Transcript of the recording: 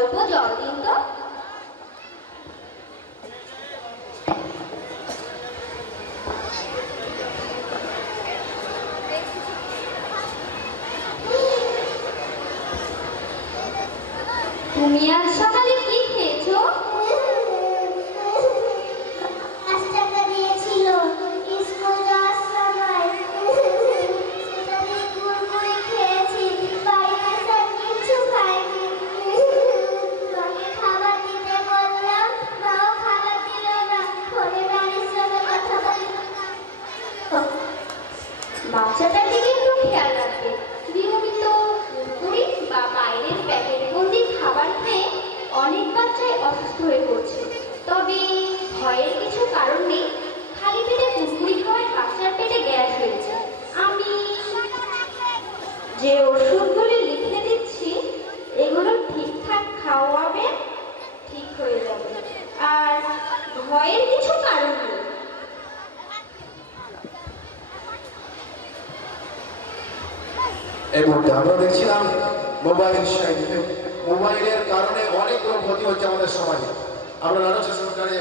অল্প জল দিন তো। তুমি আজ সকালে ভয়ের কিছু কারণ নেই। খালি পেটে কুকুরি খাওয়ায় বাচ্চার পেটে গ্যাস হয়েছে। আমি যে ওষুধগুলি লিখে দিচ্ছি, এগুলো ঠিকঠাক খাওয়াবে, ঠিক হয়ে যাবে। আর ভয়ের কিছু কারণ নেই। এই মুহূর্তে আমরা দেখছিলাম মোবাইল মোবাইলের কারণে অনেক বড় ক্ষতি হচ্ছে আমাদের সমাজে। আমরা নানা চেষ্টা